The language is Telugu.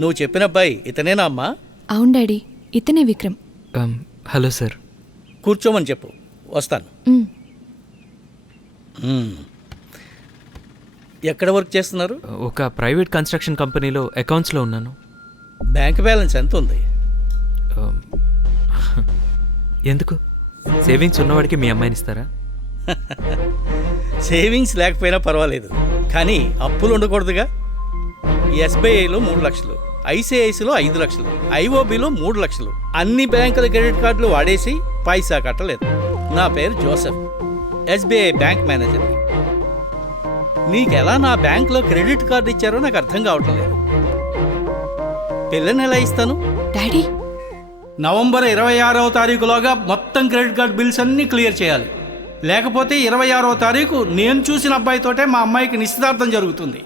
నువ్వు చెప్పిన అబ్బాయి ఇతనేనా అమ్మా? అవును డాడీ, ఇతనే విక్రమ్. Hello sir. కూర్చోమని చెప్పు, వస్తాను. మ్, ఎక్కడ వర్క్ చేస్తున్నారు? ఒక ప్రైవేట్ కన్స్ట్రక్షన్ కంపెనీలో అకౌంట్స్లో ఉన్నాను. బ్యాంక్ బ్యాలెన్స్ ఎంత ఉంది? ఎందుకు? సేవింగ్స్ ఉన్నవాడికి మీ అమ్మాయిని ఇస్తారా? సేవింగ్స్ లేకపోయినా పర్వాలేదు, కానీ అప్పులు ఉండకూడదుగా. ఎస్బీఐలో 3 లక్షలు, ఐసిఐసిలో 5 లక్షలు, ఐఓబిలో 3 లక్షలు, అన్ని బ్యాంకుల క్రెడిట్ కార్డులు వాడేసి పైసా కట్టలేదు. నా పేరు జోసెఫ్, ఎస్బీఐ బ్యాంక్ మేనేజర్. నీకెలా నా బ్యాంకులో క్రెడిట్ కార్డు ఇచ్చారో నాకు అర్థం కావటం లేదు. పిల్లని ఎలా ఇస్తాను? డాడీ, నవంబర్ 26వ తారీఖులోగా మొత్తం క్రెడిట్ కార్డ్ బిల్స్ అన్నీ క్లియర్ చేయాలి. లేకపోతే 26వ తారీఖు నేను చూసిన అబ్బాయితోటే మా అమ్మాయికి నిశ్చితార్థం జరుగుతుంది.